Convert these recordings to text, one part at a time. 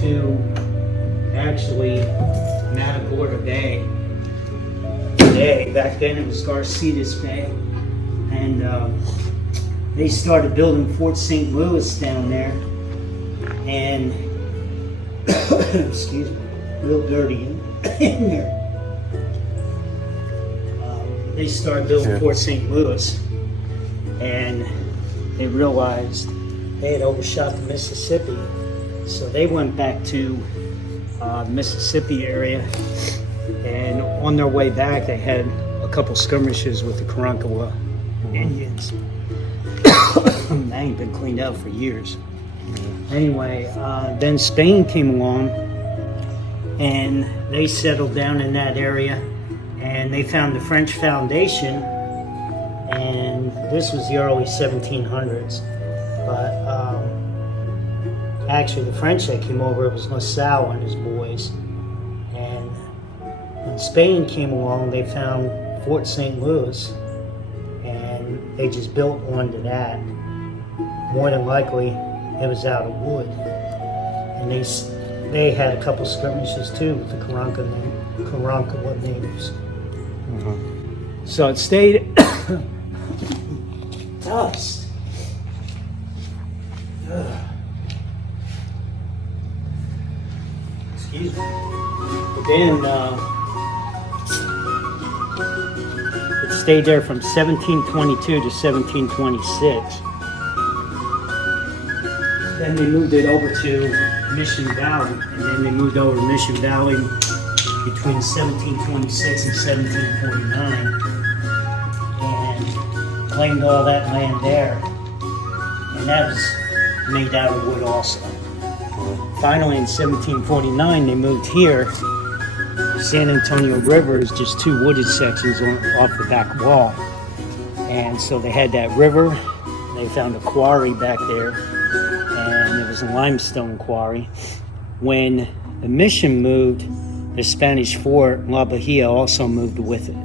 to actually Matagorda Bay. Back then it was Garcitas Bay, and they started building Fort St. Louis down there, and excuse me, real dirty in there. They started building Fort St. Louis, and they realized they had overshot the Mississippi, so they went back to the Mississippi area. And on their way back, they had a couple skirmishes with the Karankawa Indians. That ain't been cleaned out for years. Anyway, then Spain came along, and they settled down in that area, and they found the French Foundation, and this was the early 1700s. But actually, the French that came over, it was LaSalle and his boys. And when Spain came along, they found Fort St. Louis, and they just built onto that. More than likely, it was out of wood. And they had a couple skirmishes too with the Karankawa natives. So it stayed dust. Excuse me. But then it stayed there from 1722 to 1726. Then they moved it over to Mission Valley, and then they moved over to Mission Valley between 1726 and 1749, and claimed all that land there, and that was made out of wood also. Finally, in 1749, they moved here. San Antonio River is just two wooded sections off the back wall, and so they had that river. They found a quarry back there, and it was a limestone quarry. When the mission moved, the Spanish fort, La Bahia, also moved with it,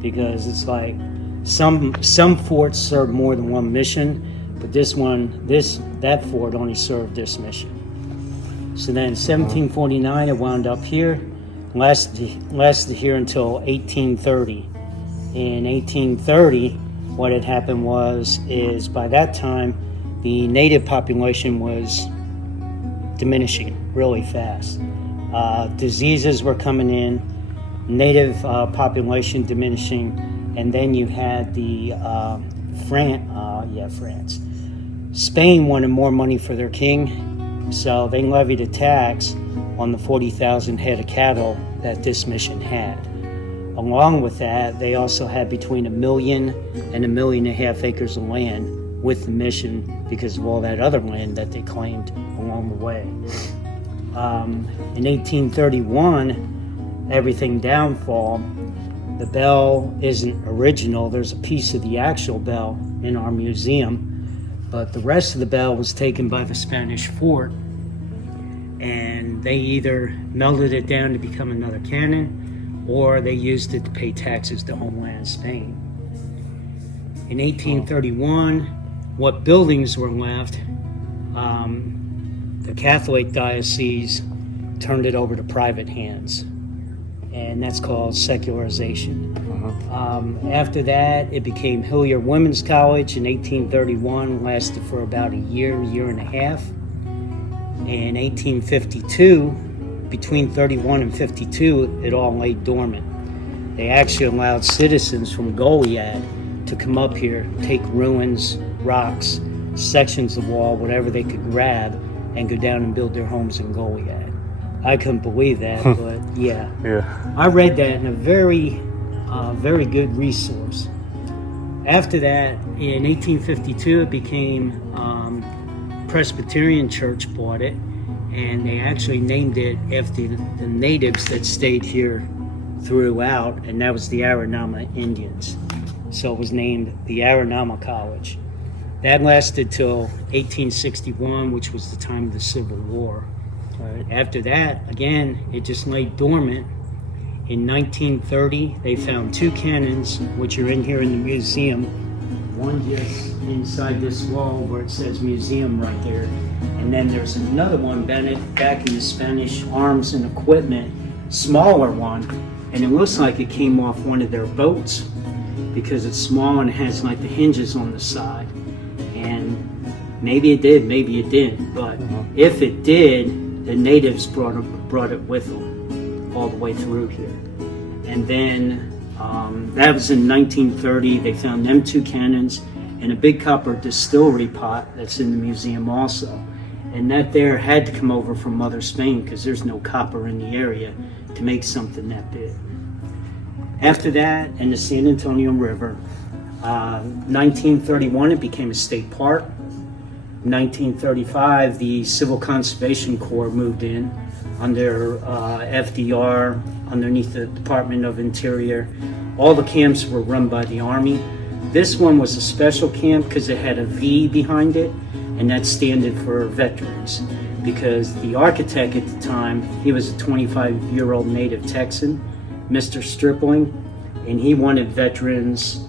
because it's like some forts served more than one mission, but that fort only served this mission. So then in 1749, it wound up here, lasted here until 1830. In 1830, what had happened is by that time, the native population was diminishing really fast. Diseases were coming in, native population diminishing, and then you had the France. Spain wanted more money for their king, so they levied a tax on the 40,000 head of cattle that this mission had. Along with that, they also had between 1 million and 1.5 million acres of land with the mission because of all that other land that they claimed along the way. In 1831, everything downfall, the bell isn't original. There's a piece of the actual bell in our museum, but the rest of the bell was taken by the Spanish fort, and they either melted it down to become another cannon, or they used it to pay taxes to homeland Spain. In 1831, what buildings were left, the Catholic diocese turned it over to private hands, and that's called secularization. After that, it became Hilliard Women's College in 1831, lasted for about a year and a half. In 1852, between 31 and 52, it all lay dormant. They actually allowed citizens from Goliad to come up here, take ruins, rocks, sections of wall, whatever they could grab, and go down and build their homes in Goliad. I couldn't believe that, but yeah. I read that in a very good resource. After that, in 1852, it became Presbyterian Church bought it, and they actually named it after the natives that stayed here throughout, and that was the Aranama Indians. So it was named the Aranama College. That lasted till 1861, which was the time of the Civil War. After that, again, it just lay dormant. In 1930, they found 2 cannons, which are in here in the museum. One just inside this wall where it says museum right there, And then there's another one back in the Spanish Arms and Equipment, smaller one, and it looks like it came off one of their boats because it's small and has like the hinges on the side. And maybe it did, maybe it didn't, but if it did, the natives brought it with them all the way through here. And then that was in 1930. They found them 2 cannons and a big copper distillery pot that's in the museum also. And that there had to come over from Mother Spain because there's no copper in the area to make something that big. After that, in the San Antonio River, 1931 it became a state park. 1935 the Civil Conservation Corps moved in under FDR, underneath the Department of Interior. All the camps were run by the Army. This one was a special camp because it had a V behind it, and that stood for veterans, because the architect at the time, he was a 25-year-old native Texan, Mr. Stripling, and he wanted veterans,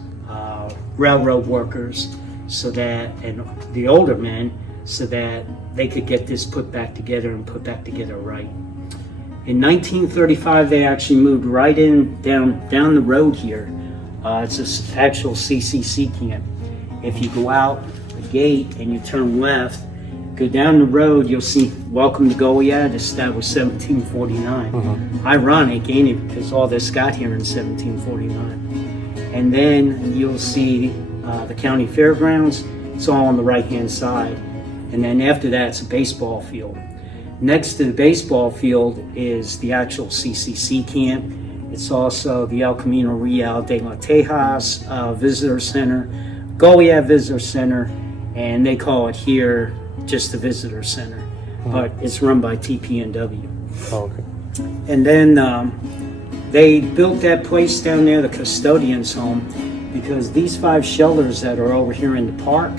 railroad workers, so that, and the older men, so that they could get this put back together and put back together right. In 1935, they actually moved right in down the road here. It's an actual CCC camp. If you go out the gate and you turn left, go down the road, you'll see Welcome to Goliad, established 1749. Ironic, ain't it? Because all this got here in 1749. And then you'll see the county fairgrounds. It's all on the right-hand side. And then after that, it's a baseball field. Next to the baseball field is the actual CCC camp. It's also the El Camino Real de la Tejas Visitor Center, Goliad Visitor Center, and they call it here just the Visitor Center, but it's run by TPNW. Oh, okay. And then they built that place down there, the custodian's home, because these 5 shelters that are over here in the park,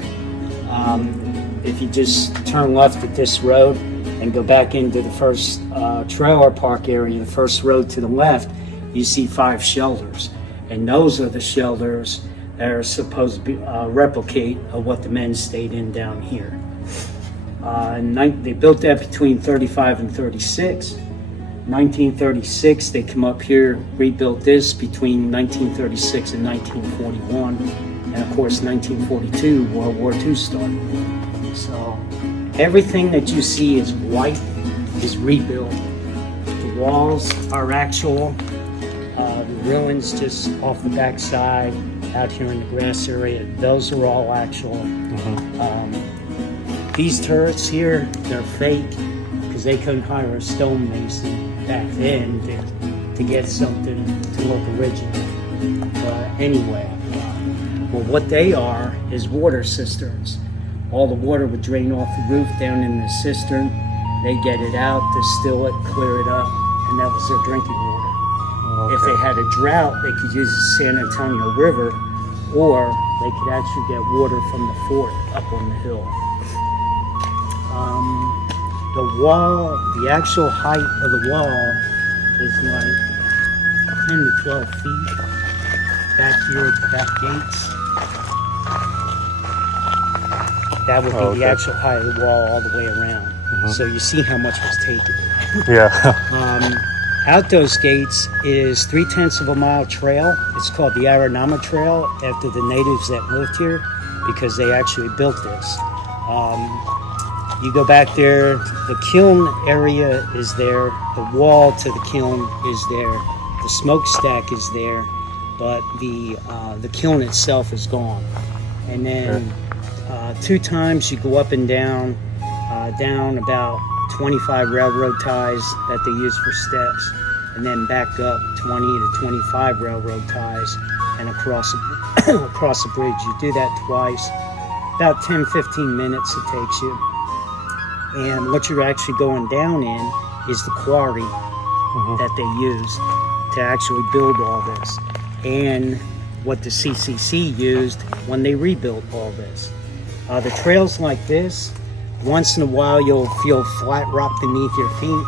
if you just turn left at this road and go back into the first trailer park area, the first road to the left, you see 5 shelters. And those are the shelters that are supposed to be, replicate of what the men stayed in down here. They built that between 35 and 36. 1936, they come up here, rebuilt this between 1936 and 1941. And of course, 1942, World War II started. So everything that you see is white, is rebuilt. The walls are actual. The ruins just off the backside, out here in the grass area, those are all actual. These turrets here, they're fake because they couldn't hire a stonemason back then to get something to look original. But anyway, well, what they are is water cisterns. All the water would drain off the roof down in the cistern. They get it out, distill it, clear it up, and that was their drinking water. Okay. If they had a drought, they could use the San Antonio River, or they could actually get water from the fort up on the hill. The wall, the actual height of the wall is like 10 to 12 feet. Back here at the back gates. That would be the actual height of the wall all the way around. So you see how much was taken. Yeah. Out those gates is 3/10 of a mile trail. It's called the Aranama Trail after the natives that lived here because they actually built this. You go back there, the kiln area is there, the wall to the kiln is there, the smokestack is there, but the kiln itself is gone. And then 2 times you go up and down about 25 railroad ties that they use for steps, and then back up 20 to 25 railroad ties and across a bridge. You do that twice, about 10-15 minutes it takes you. And what you're actually going down in is the quarry that they used to actually build all this, and what the CCC used when they rebuilt all this. The trails like this, once in a while you'll feel flat rock beneath your feet.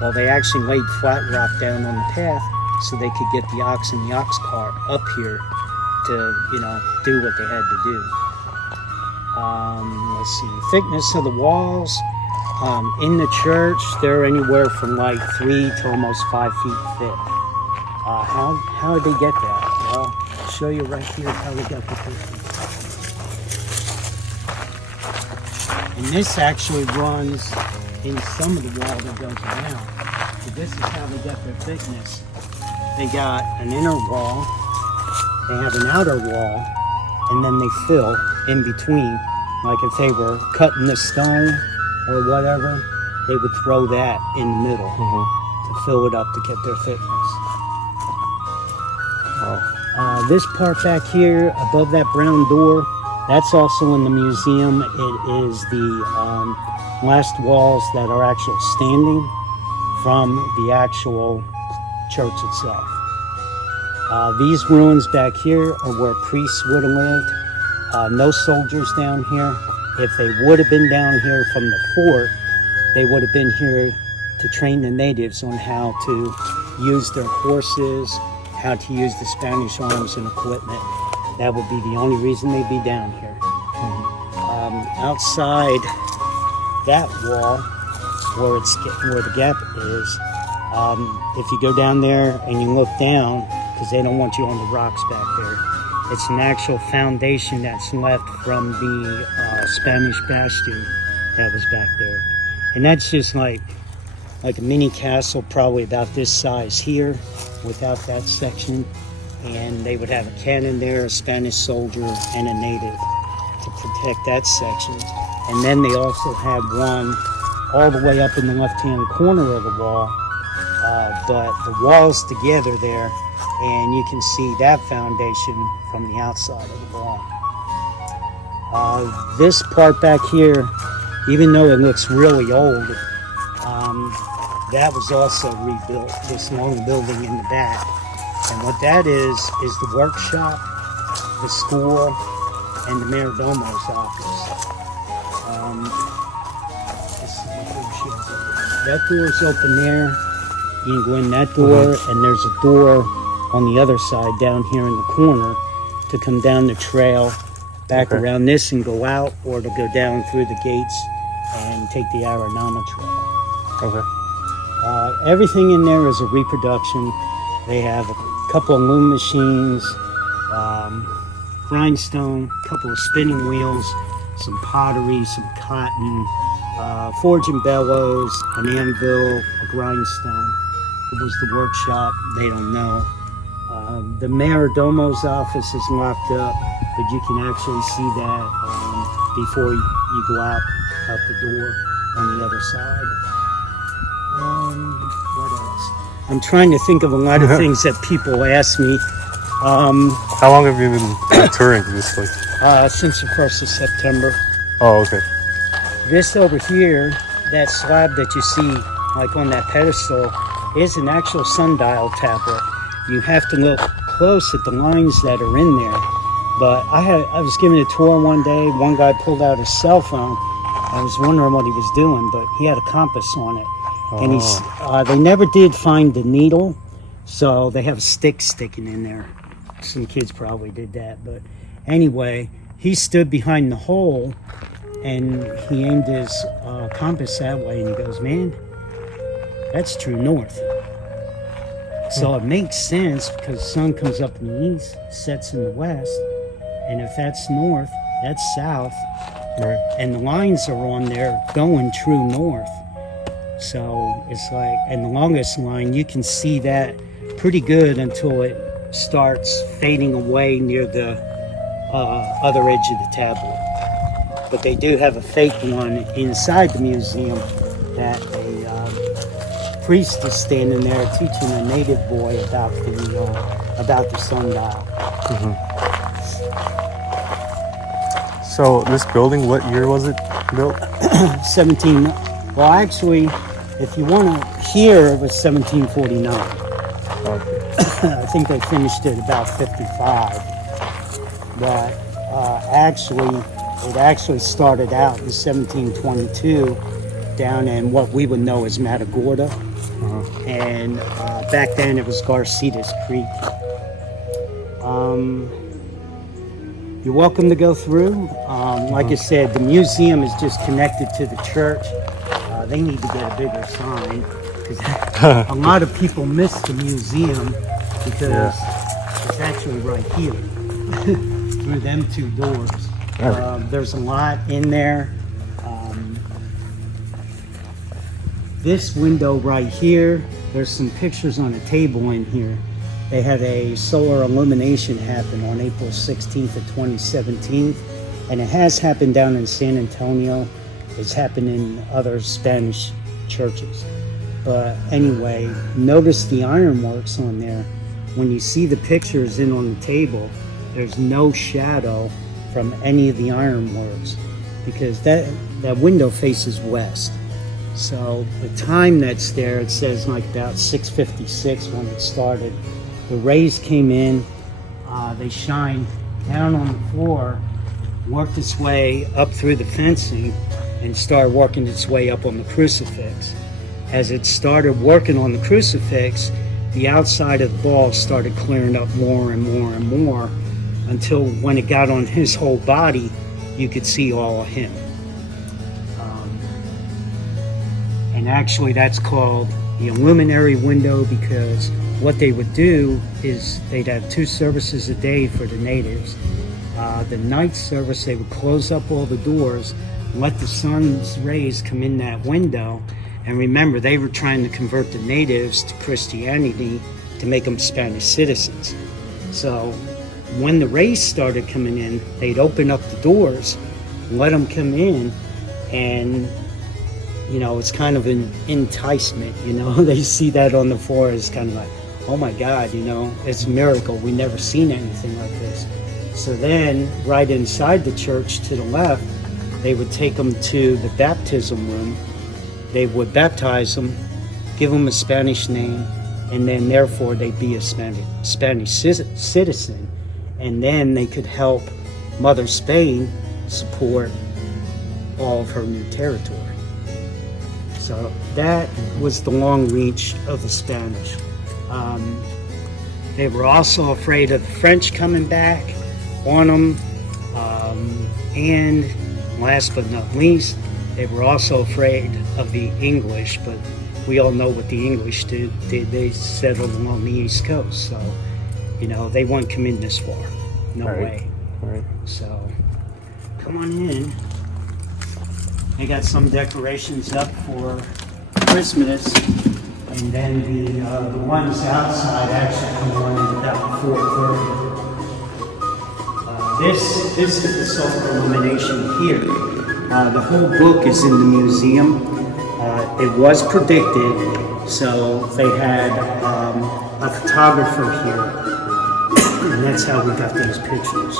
Well, they actually laid flat rock down on the path so they could get the ox and the ox cart up here to, do what they had to do. Let's see, thickness of the walls. In the church, they're anywhere from like 3 to almost 5 feet thick. How did they get that? Well, I'll show you right here how they got the thickness. And this actually runs in some of the wall that goes around. So this is how they got their thickness. They got an inner wall, they have an outer wall, and then they fill in between. Like if they were cutting the stone or whatever, they would throw that in the middle to fill it up to get their thickness. This part back here, above that brown door, that's also in the museum. It is the last walls that are actually standing from the actual church itself. These ruins back here are where priests would have lived. No soldiers down here. If they would have been down here from the fort, they would have been here to train the natives on how to use their horses, how to use the Spanish arms and equipment. That would be the only reason they'd be down here. Outside that wall, where the gap is, if you go down there and you look down, because they don't want you on the rocks back there, it's an actual foundation that's left from the Spanish bastion that was back there. And that's just like a mini castle, probably about this size here, without that section. And they would have a cannon there, a Spanish soldier, and a native to protect that section. And then they also had one all the way up in the left-hand corner of the wall, but the wall's together there, and you can see that foundation from the outside of the wall. This part back here, even though it looks really old, that was also rebuilt, this long building in the back. And what that is the workshop, the school, and the mayordomo's office. That door's open there. You can go in that door, and there's a door on the other side down here in the corner to come down the trail back around this and go out, or to go down through the gates and take the Aranama Trail. Everything in there is a reproduction. They have a couple of loom machines, grindstone, a couple of spinning wheels, some pottery, some cotton, forge and bellows, an anvil, a grindstone. It was the workshop. They don't know. The mayordomo's office is locked up, but you can actually see that before you go out the door on the other side. What else? I'm trying to think of a lot of things that people ask me. How long have you been touring this place? Since the 1st of September. Oh, okay. This over here, that slab that you see like on that pedestal, is an actual sundial tablet. You have to look close at the lines that are in there. But I was giving a tour one day. One guy pulled out his cell phone. I was wondering what he was doing, but he had a compass on it. And they never did find the needle, so they have a stick sticking in there. Some kids probably did that, but anyway, he stood behind the hole and he aimed his compass that way, and he goes, "Man, that's true north." So it makes sense, because the sun comes up in the east, sets in the west, and if that's north, that's south, and the lines are on there going true north. So it's like, and the longest line, you can see that pretty good until it starts fading away near the other edge of the tablet. But they do have a fake one inside the museum that a priest is standing there teaching a native boy about the sundial. So this building, what year was it built? 17. Well, actually, if you want to hear, it was 1749. I think they finished it about 55. But it actually started out in 1722 down in what we would know as Matagorda. And back then it was Garcetas Creek. You're welcome to go through. Like I said, the museum is just connected to the church. They need to get a bigger sign because a lot of people miss the museum because it's actually right here through them two doors. There's a lot in there. This window right here, there's some pictures on a table in here. They had a solar illumination happen on April 16th of 2017, and it has happened down in San Antonio. It's happened in other Spanish churches. But anyway, notice the ironworks on there. When you see the pictures in on the table, there's no shadow from any of the ironworks because that window faces west. So the time that's there, it says like about 6:56 when it started. The rays came in, they shined down on the floor, worked its way up through the fencing, and started working its way up on the crucifix. As it started working on the crucifix, the outside of the ball started clearing up more and more and more until when it got on his whole body, you could see all of him. And actually that's called the illuminary window because what they would do is they'd have 2 services a day for the natives. The night service, they would close up all the doors, let the sun's rays come in that window. And remember, they were trying to convert the natives to Christianity to make them Spanish citizens. So when the rays started coming in, they'd open up the doors, let them come in, and you know, it's kind of an enticement, you know. They see that on the floor as kind of like, oh my God, you know, it's a miracle. We never seen anything like this. So then right inside the church to the left, they would take them to the baptism room. They would baptize them, give them a Spanish name, and then therefore they'd be a Spanish citizen. And then they could help Mother Spain support all of her new territory. So that was the long reach of the Spanish. They were also afraid of the French coming back on them. And last but not least, they were also afraid of the English, but we all know what the English did. They settled along the East Coast. So, you know, they won't come in this far. No way. Right. So, come on in. They got some decorations up for Christmas, and then the ones outside actually come on in about 4:30. This is the solar illumination here. The whole book is in the museum. It was predicted, so they had a photographer here, and that's how we got these pictures.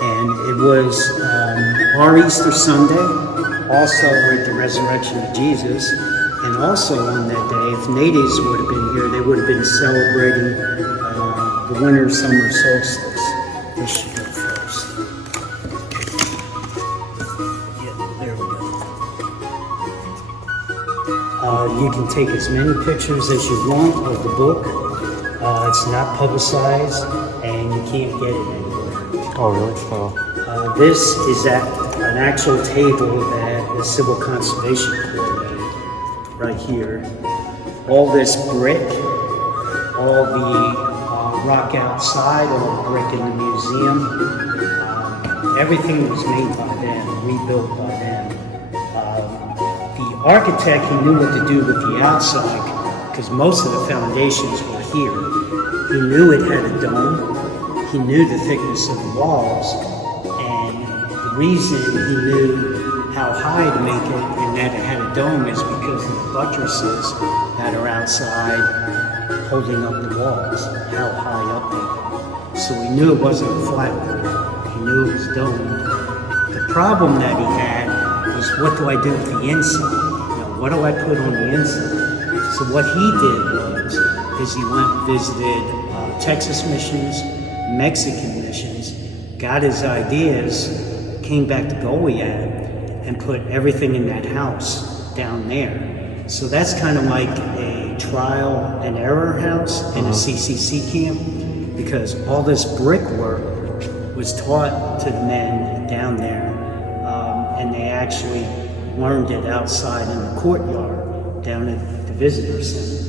And it was our Easter Sunday, also with the resurrection of Jesus, and also on that day, if natives would have been here, they would have been celebrating the winter-summer solstice. This should go first. Yeah, there we go. You can take as many pictures as you want of the book. It's not publicized, and you can't get it anywhere. Oh, really? Oh. This is an actual table that the Civil Conservation Corps made right here. All this brick, all the rock outside, all the brick in the museum, everything was made by them, rebuilt by them. The architect, he knew what to do with the outside because most of the foundations were here. He knew it had a dome. He knew the thickness of the walls, and the reason he knew how high to make it and that it had a dome is because of the buttresses that are outside holding up the walls, how high up they go. So he knew it wasn't a flat roof. He knew it was domed. The problem that he had was, what do I do with the inside? You know, what do I put on the inside? So what he did was he went and visited Texas missions, Mexican missions, got his ideas, came back to Goliad, and put everything in that house down there. So that's kind of like a trial and error house in a CCC camp, because all this brickwork was taught to the men down there, and they actually learned it outside in the courtyard down at the visitor center.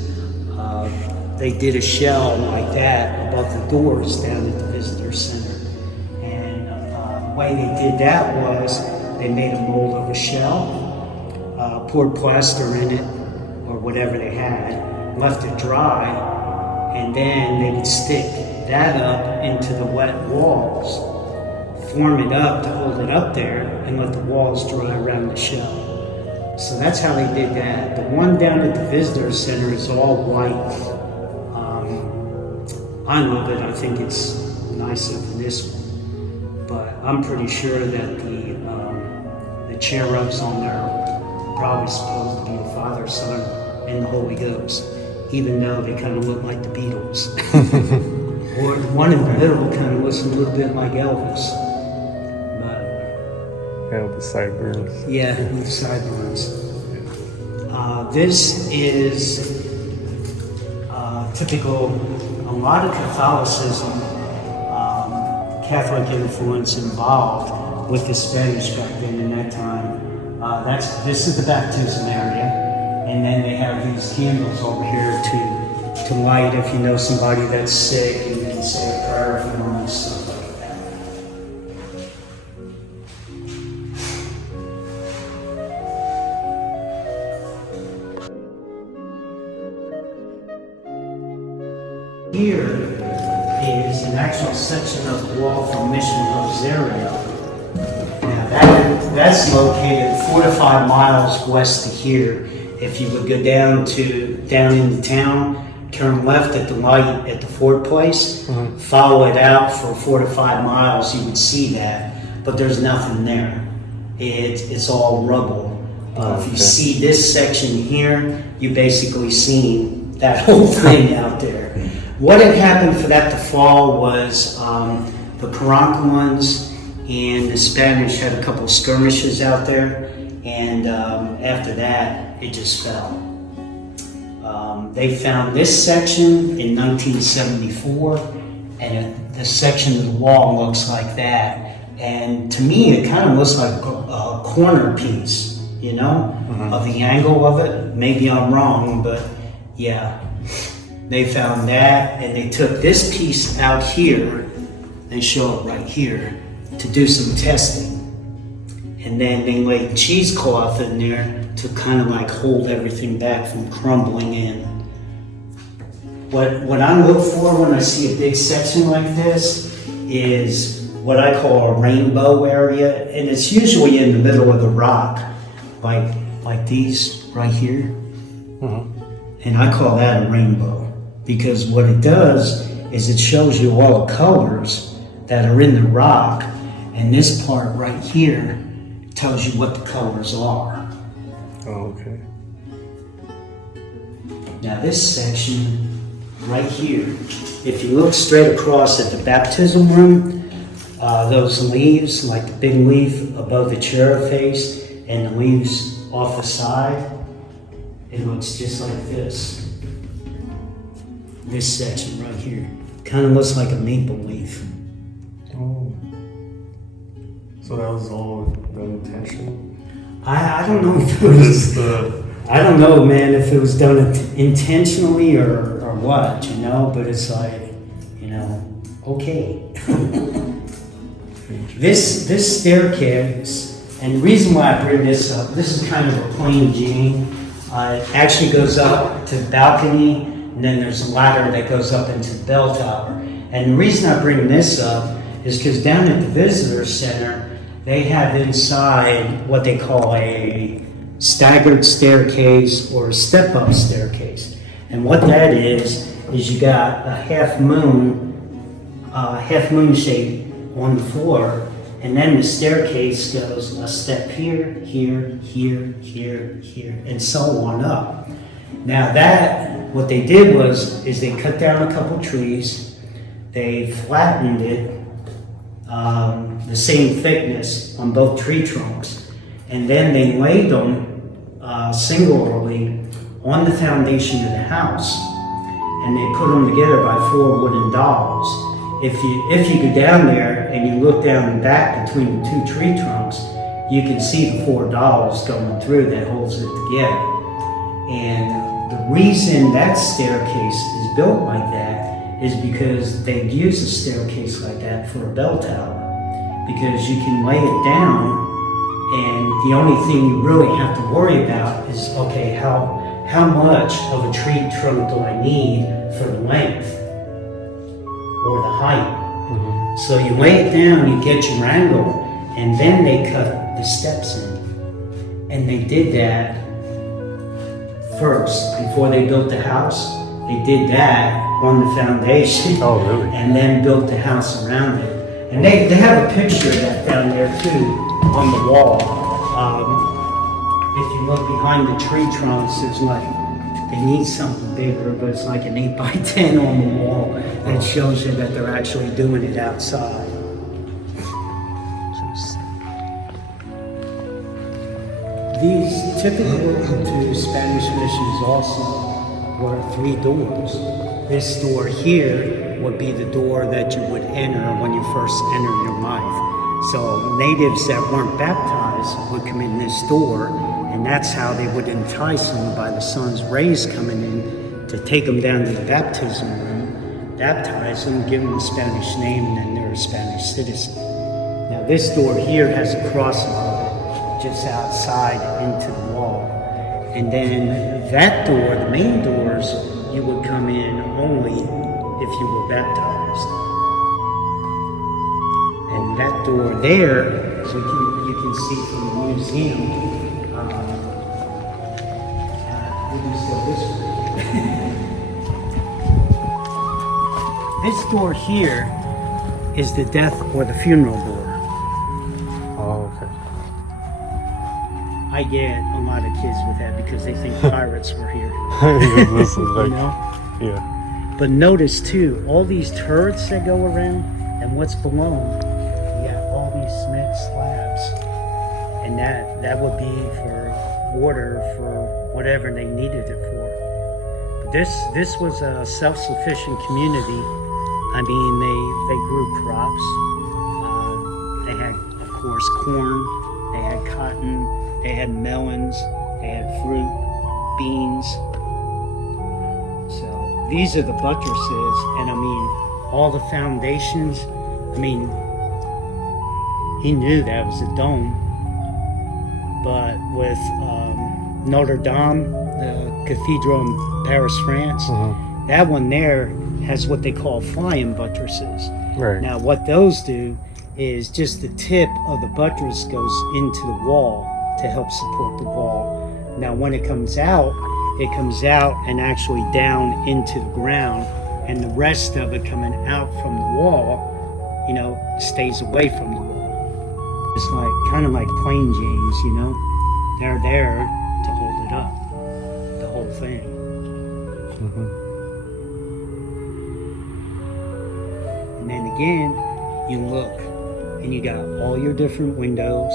They did a shell like that above the doors down at the visitor center. And the way they did that was they made a mold of a shell, poured plaster in it or whatever they had, left it dry, and then they would stick that up into the wet walls, form it up to hold it up there, and let the walls dry around the shell. So that's how they did that. The one down at the visitor center is all white. I love it. I think it's nicer than this one. But I'm pretty sure that the cherubs on there are probably supposed to be the Father, Son, and the Holy Ghost, even though they kind of look like the Beatles. Or the one in the middle kind of looks a little bit like Elvis. But Yeah, with the sideburns. yeah, with the sideburns. This is typical. A lot of Catholicism, Catholic influence involved with the Spanish back then in that time. This is the baptism area, and then they have these candles over here to light if you know somebody that's sick, and you can say a prayer for them and stuff like that. Here is an actual section of the wall from Mission Rosario. Now that's located 4 to 5 miles west of here. If you would go down into town, turn left at the light at the Ford Place, follow it out for 4 to 5 miles, you would see that, but there's nothing there. It's all rubble. If you see this section here, you basically seen that whole thing out there. What had happened for that to fall was the Parancomans and the Spanish had a couple of skirmishes out there, and after that, it just fell. They found this section in 1974, and the section of the wall looks like that. And to me, it kind of looks like a corner piece, you know, of the angle of it. Maybe I'm wrong, but yeah. They found that, and they took this piece out here, they show it right here, to do some testing. And then they laid cheesecloth in there to kind of like hold everything back from crumbling in. What I look for when I see a big section like this is what I call a rainbow area, and it's usually in the middle of the rock, like these right here. And I call that a rainbow. Because what it does is it shows you all the colors that are in the rock, and this part right here tells you what the colors are. Oh, okay. Now this section right here, if you look straight across at the baptism room, those leaves, like the big leaf above the cherub face and the leaves off the side, it looks just like this. This section right here kind of looks like a maple leaf. Oh. So that was all done intentional? I don't know if it was. I don't know, man, if it was done intentionally or what, you know. But it's like, you know, okay. This staircase, and the reason why I bring this up, this is kind of a plain Jane. It actually goes up to the balcony. And then there's a ladder that goes up into the bell tower. And the reason I bring this up is because down at the visitor center, they have inside what they call a staggered staircase or a step-up staircase. And what that is you got a half moon shape on the floor, and then the staircase goes a step here, here, here, here, here, and so on up. Now what they did is they cut down a couple trees, they flattened it the same thickness on both tree trunks, and then they laid them singularly on the foundation of the house, and they put them together by 4 wooden dolls. If you go down there and you look down the back between the 2 tree trunks, you can see the 4 dolls going through that holds it together. And the reason that staircase is built like that is because they use a staircase like that for a bell tower. Because you can lay it down, and the only thing you really have to worry about is, okay, how much of a tree trunk do I need for the length or the height? So you lay it down, you get your angle, and then they cut the steps in. And they did that first, before they built the house. They did that on the foundation. Oh, really? And then built the house around it. And they have a picture of that down there too, on the wall. If you look behind the tree trunks, there's like, they need something bigger, but it's like an 8 by 10 on the wall that shows you that they're actually doing it outside. These typical to Spanish missions also were 3 doors. This door here would be the door that you would enter when you first enter your life. So natives that weren't baptized would come in this door, and that's how they would entice them by the sun's rays coming in to take them down to the baptism room, baptize them, give them a Spanish name, and then they're a Spanish citizen. Now this door here has a cross above it, just outside into the wall. And then that door, the main doors, you would come in only if you were baptized. And that door there, so you can see from the museum, we can go this way. This door here is the death or the funeral door. Oh, okay. I get a lot of kids with that because they think pirates were here. This is like, you know? Yeah. But notice too, all these turrets that go around, and what's below them, you got all these cement slabs, and that would be for water for whatever they needed it for. But this was a self-sufficient community. I mean, they grew crops. They had, of course, corn. They had cotton. They had melons. They had fruit, beans. So these are the buttresses, and I mean, all the foundations. I mean, he knew that was a dome, but with Notre Dame, the cathedral in Paris, France, that one there has what they call flying buttresses. Right. Now, what those do is just the tip of the buttress goes into the wall to help support the wall. Now, when it comes out and actually down into the ground, and the rest of it coming out from the wall, you know, stays away from the wall. It's like, kind of like plain Janes, you know? They're there to hold it up, the whole thing. And then again, you look, and you got all your different windows.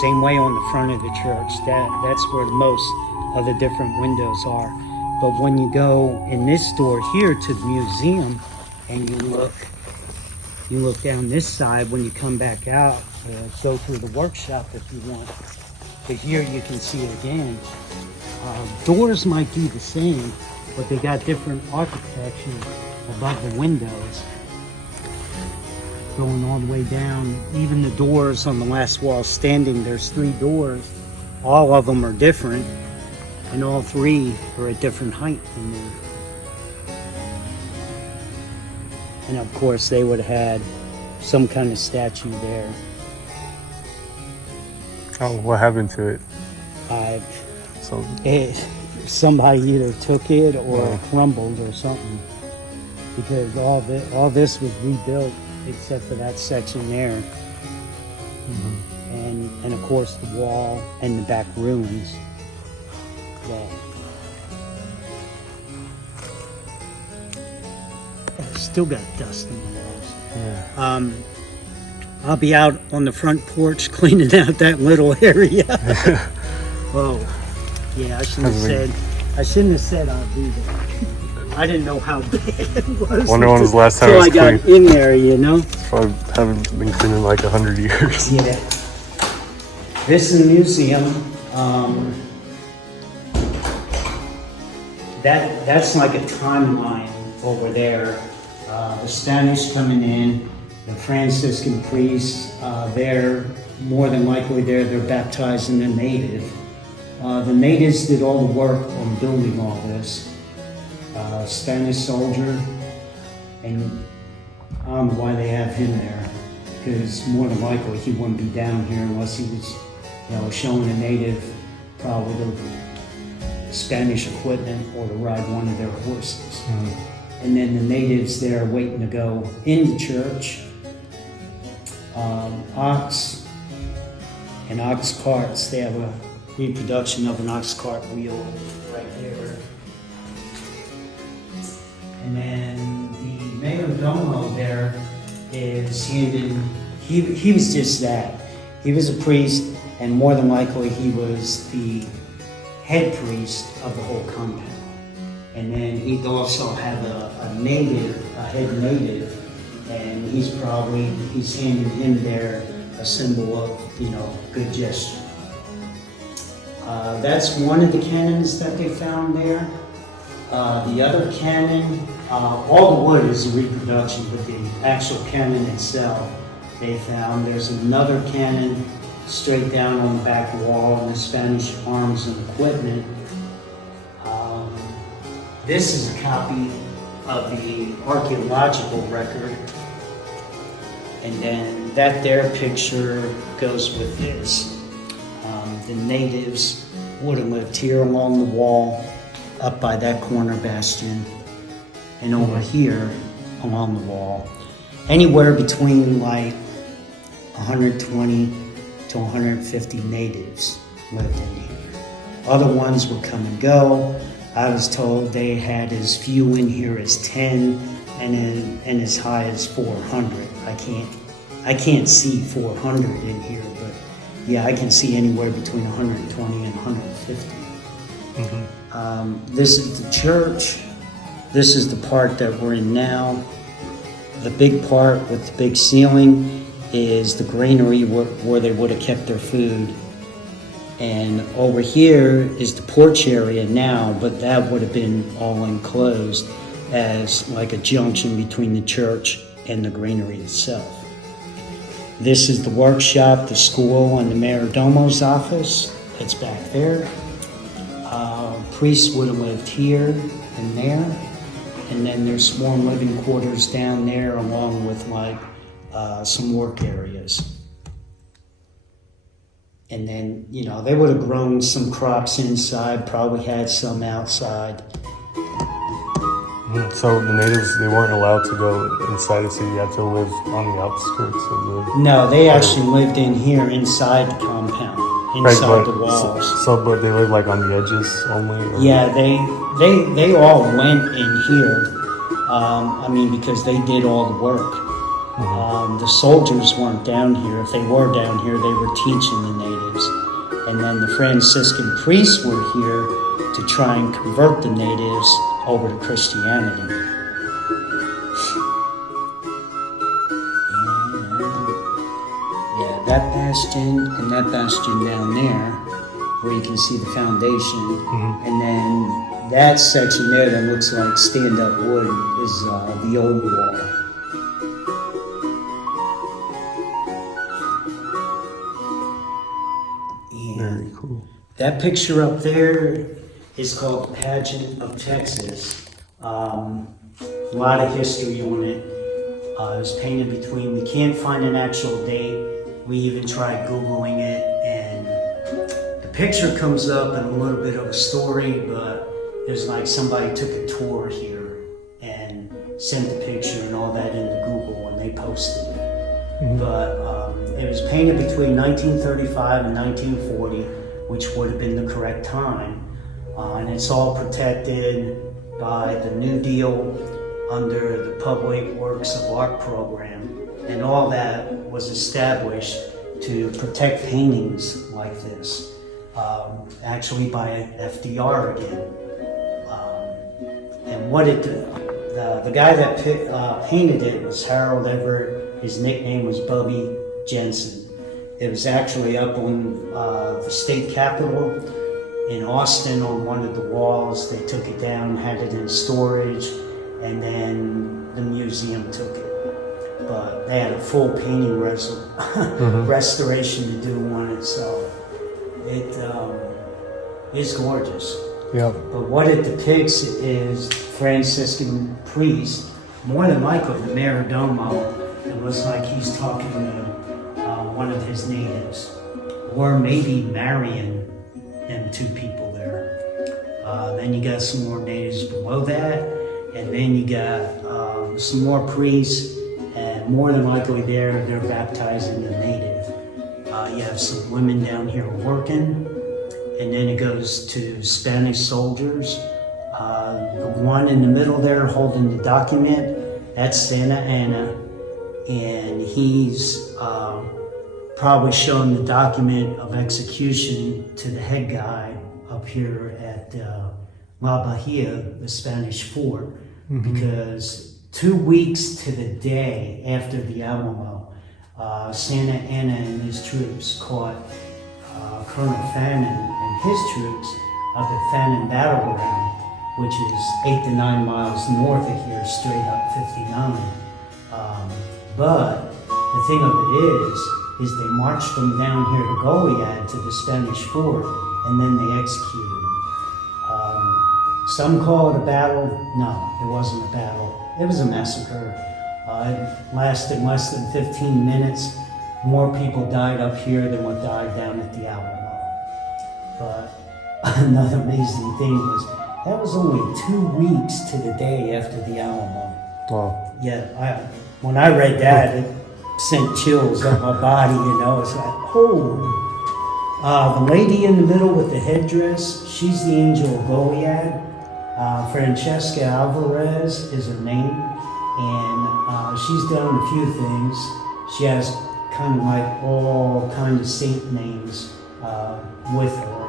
Same way on the front of the church. That's where most of the different windows are. But when you go in this door here to the museum, and you look down this side when you come back out, go through the workshop if you want. But here you can see it again. Doors might be the same, but they got different architecture above the windows. Going all the way down, even the doors on the last wall standing, there's 3 doors. All of them are different, and all 3 are at different height in there. And of course, they would have had some kind of statue there. Oh, what happened to it? Somebody either took it or crumbled or something, because all this was rebuilt except for that section there. And of course the wall and the back ruins. Still got dust in the walls. Yeah. I'll be out on the front porch cleaning out that little area. Whoa. Yeah, I shouldn't have said I'll do that. I didn't know how bad it was. Wonder when was the last time it was clean. I got in there, you know? I haven't been cleaning like 100 years. Yeah. This is a museum. That's like a timeline over there. The Spanish coming in, the Franciscan priests, they're more than likely they're baptizing the native. The natives did all the work on building all this. Spanish soldier, and I don't know why they have him there, because more than likely he wouldn't be down here unless he was, showing the native probably the Spanish equipment or to ride one of their horses. And then the natives there waiting to go into church. Ox and ox carts. They have a reproduction of an ox cart wheel right there. And then the mayor domo there is he was just that. He was a priest, and more than likely he was the head priest of the whole compound. And then he'd also have a head native, and he's handing him there a symbol of, good gesture. That's one of the cannons that they found there. The other cannon, all the wood is a reproduction, but the actual cannon itself they found. There's another cannon straight down on the back wall in the Spanish arms and equipment. This is a copy of the archaeological record, and then that there picture goes with this. The natives would have lived here along the wall, up by that corner bastion, and over here along the wall. Anywhere between like 120 to 150 natives lived in here. Other ones would come and go. I was told they had as few in here as 10 and as high as 400. I can't see 400 in here, but yeah, I can see anywhere between 120 and 150. This is the church. This is the part that we're in now. The big part with the big ceiling is the granary where they would have kept their food. And over here is the porch area now, but that would have been all enclosed as like a junction between the church and the granary itself. This is the workshop, the school, and the mayor domo's office. It's back there. Priests would have lived here and there. And then there's sworn living quarters down there along with like some work areas. And then, they would have grown some crops inside, probably had some outside. So the natives, they weren't allowed to go inside the city. You had to live on the outskirts of the... No, they actually lived in here inside the compound, inside the walls. But they lived like on the edges only? Or? Yeah, they all went in here. Because they did all the work. The soldiers weren't down here. If they were down here, they were teaching the natives. And then the Franciscan priests were here to try and convert the natives over to Christianity. And that bastion and that bastion down there, where you can see the foundation, and then that section there that looks like stand-up wood is the old wall. Very cool. That picture up there is called the Pageant of Texas. A lot of history on it. It was painted between, we can't find an actual date. We even tried Googling it, and the picture comes up in a little bit of a story, but there's like somebody took a tour here and sent the picture and all that into Google, and they posted it. But it was painted between 1935 and 1940, which would have been the correct time. And it's all protected by the New Deal under the Public Works of Art program. And all that was established to protect paintings like this, actually by FDR again. And what it did, the guy that painted it was Harold Everett. His nickname was Bubby Jensen. It was actually up on the state capitol in Austin on one of the walls. They took it down, had it in storage, and then the museum took it. But they had a full painting restoration to do on it, so it is gorgeous. Yeah. But what it depicts is Franciscan priest, more than likely the mayor domo. It looks like he's talking to one of his natives, or maybe marrying them two people there. Then you got some more natives below that, and then you got some more priests, and more than likely they're baptizing the native. You have some women down here working, and then it goes to Spanish soldiers. The one in the middle there holding the document, that's Santa Anna, and he's probably showing the document of execution to the head guy up here at La Bahia, the Spanish fort, because 2 weeks to the day after the Alamo, Santa Anna and his troops caught Colonel Fannin and his troops up at Fannin Battleground, which is 8 to 9 miles north of here, straight up 59. But the thing of it is they marched them down here to Goliad, to the Spanish fort, and then they executed them. Some call it a battle. No, it wasn't a battle. It was a massacre. It lasted less than 15 minutes. More people died up here than what died down at the Alamo. But another amazing thing was, that was only 2 weeks to the day after the Alamo. Wow. Yeah, when I read that, it sent chills up my body, you know. It's like, oh. The lady in the middle with the headdress, she's the angel of Goliad. Francesca Alvarez is her name, and she's done a few things. She has kind of like all kind of saint names with her,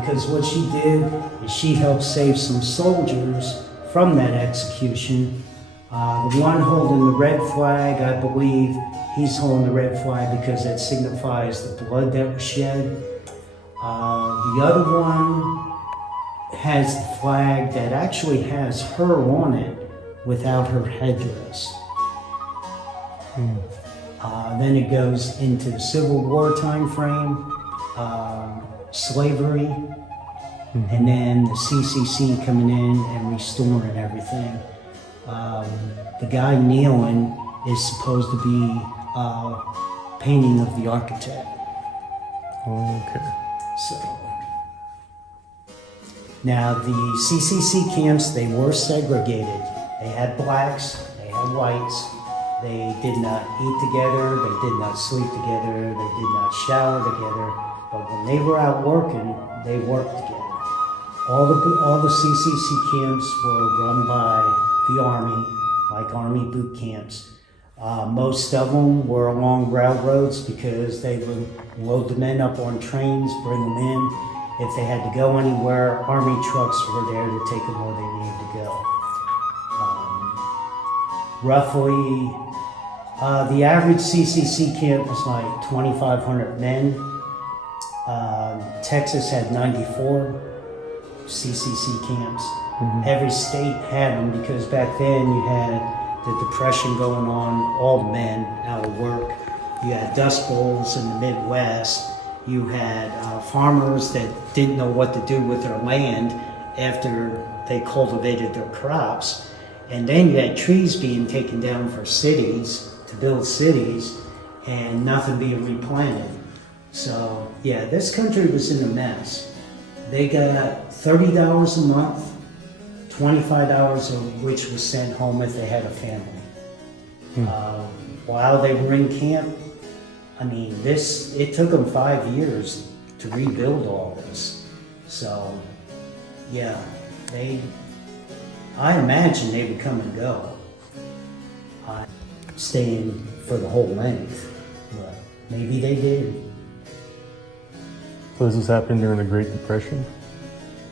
because what she did is she helped save some soldiers from that execution. The one holding the red flag, I believe he's holding the red flag because that signifies the blood that was shed. The other one has the flag that actually has her on it without her headdress. Then it goes into the Civil War time frame, slavery, and then the CCC coming in and restoring everything. The guy kneeling is supposed to be painting of the architect. Okay. So now the CCC camps, they were segregated. They had blacks, they had whites. They did not eat together, they did not sleep together, they did not shower together. But when they were out working, they worked together. All the CCC camps were run by the Army, like Army boot camps. Most of them were along railroads because they would load the men up on trains, bring them in. If they had to go anywhere, Army trucks were there to take them where they needed to go. Roughly, the average CCC camp was like 2,500 men. Texas had 94 CCC camps. Every state had them because back then you had the Depression going on, all the men out of work. You had Dust Bowls in the Midwest. You had farmers that didn't know what to do with their land after they cultivated their crops. And then you had trees being taken down for cities, to build cities, and nothing being replanted. So, yeah, this country was in a mess. They got $30 a month, $25 of which was sent home if they had a family. While they were in camp, I mean, it took them 5 years to rebuild all this. So, yeah, I imagine they would come and go, staying for the whole length, but maybe they did. So this was happening during the Great Depression?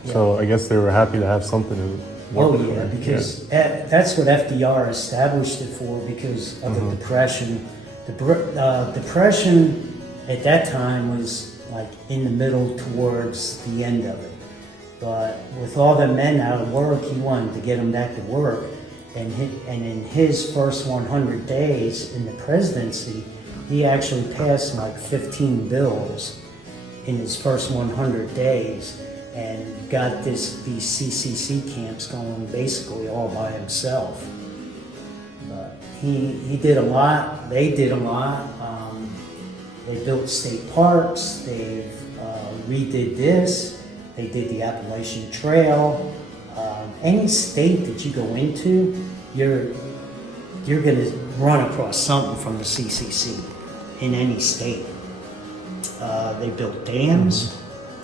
Yeah. So I guess they were happy to have something to work Oh with, yeah, right? because that's what FDR established it for, because of the Depression. The Depression at that time was like in the middle towards the end of it. But with all the men out of work, he wanted to get them back to work. And in his first 100 days in the presidency, he actually passed like 15 bills in his first 100 days and got these CCC camps going basically all by himself. But he did a lot, they did a lot. They built state parks, they redid this, they did the Appalachian Trail. Any state that you go into, you're going to run across something from the CCC in any state. They built dams,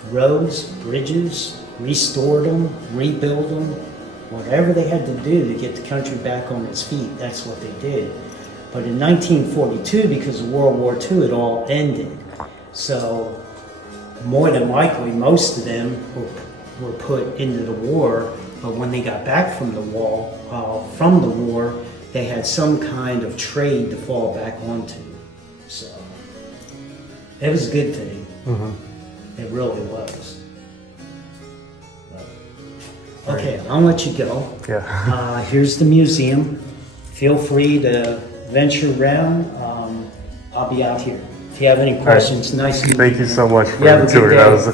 roads, bridges, restored them, rebuilt them, whatever they had to do to get the country back on its feet, that's what they did. But in 1942, because of World War II, it all ended. So more than likely, most of them were put into the war. But when they got back from the war, they had some kind of trade to fall back onto. So it was a good thing. Mm-hmm. It really was. But, okay, I'll let you go. Yeah. Here's the museum. Feel free to venture around. I'll be out here. If you have any questions, nice to meet you. Thank you so much for You have the a good tour. day. That was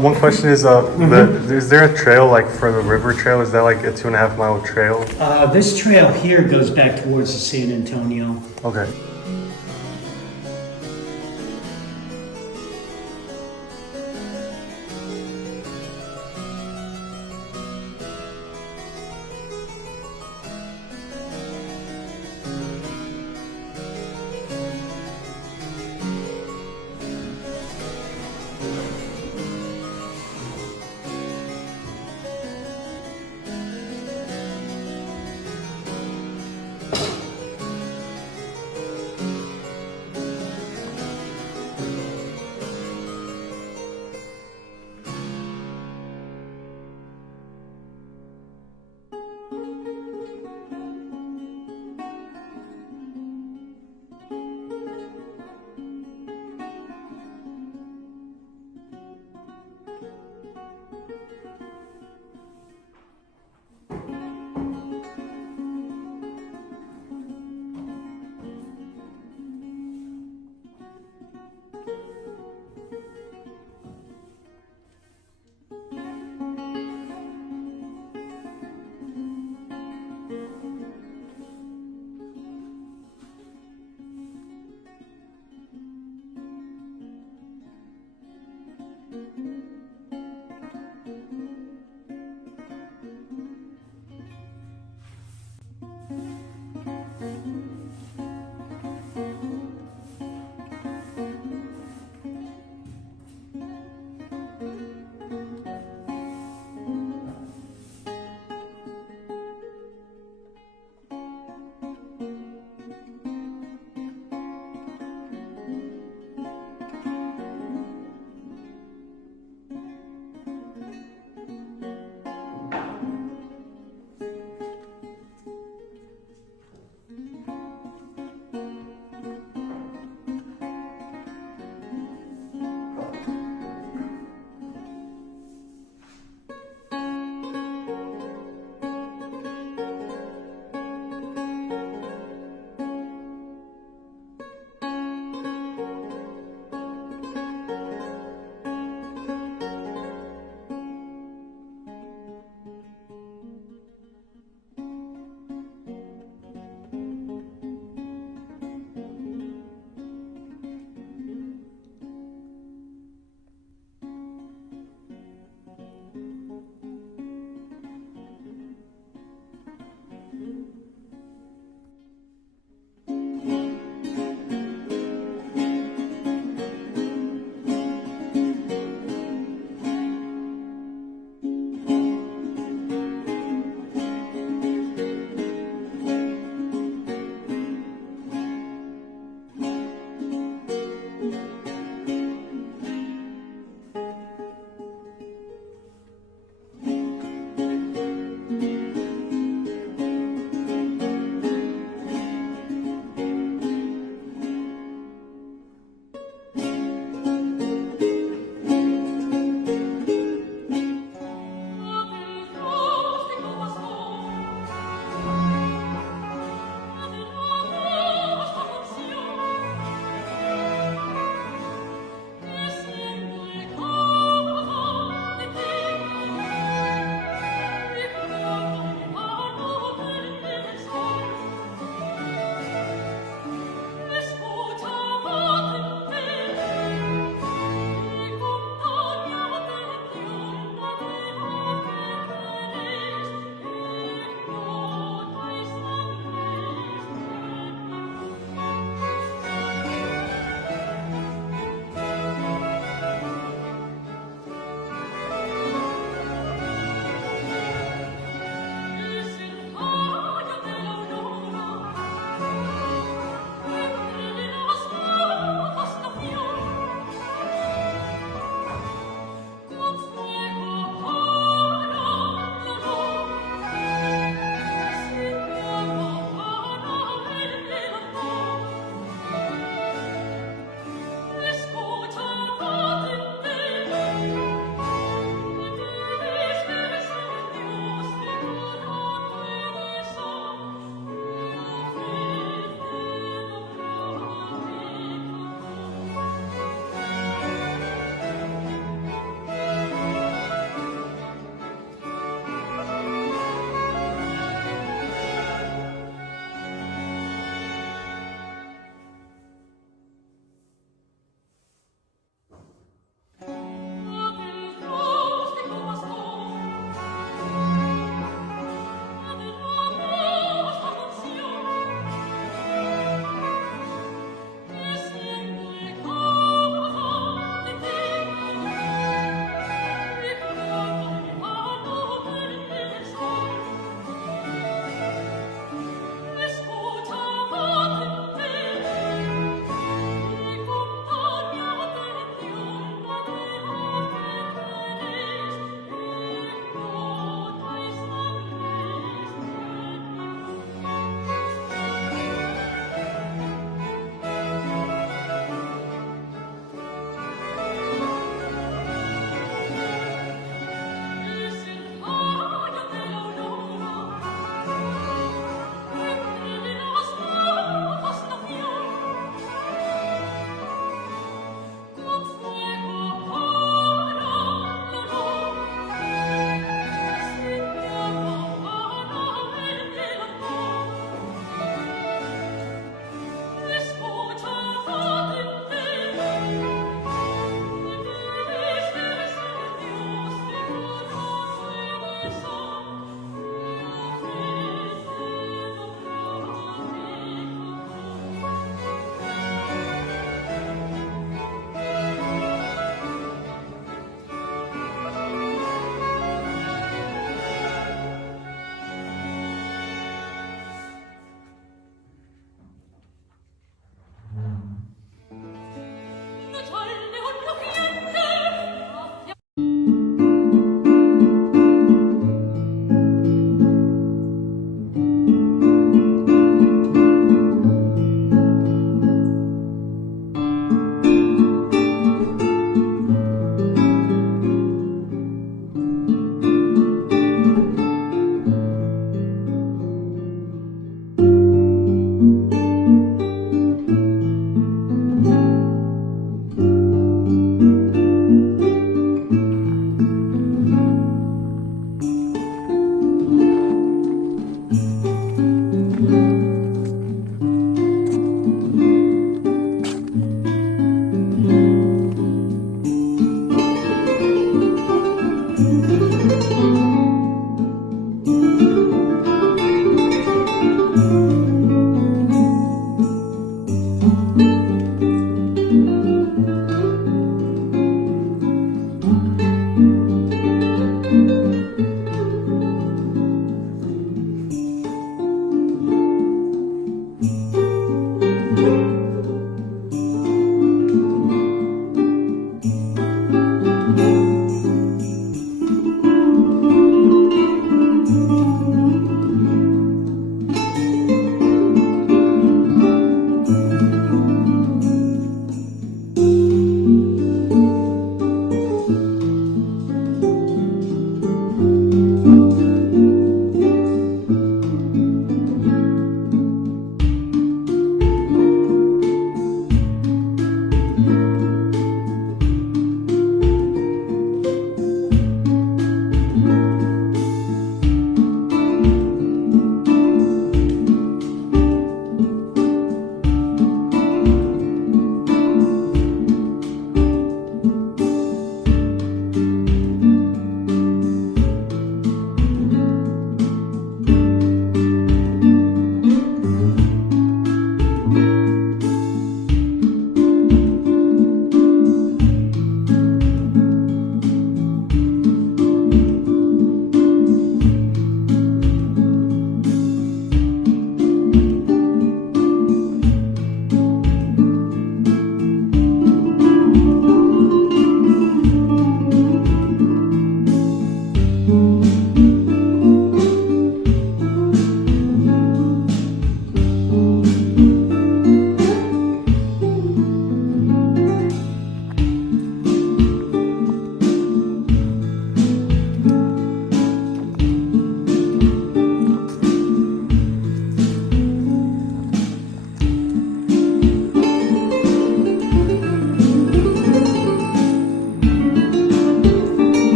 one question is is there a trail like for the river trail? Is that like a 2.5 mile trail? This trail here goes back towards the San Antonio. Okay.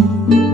Bye.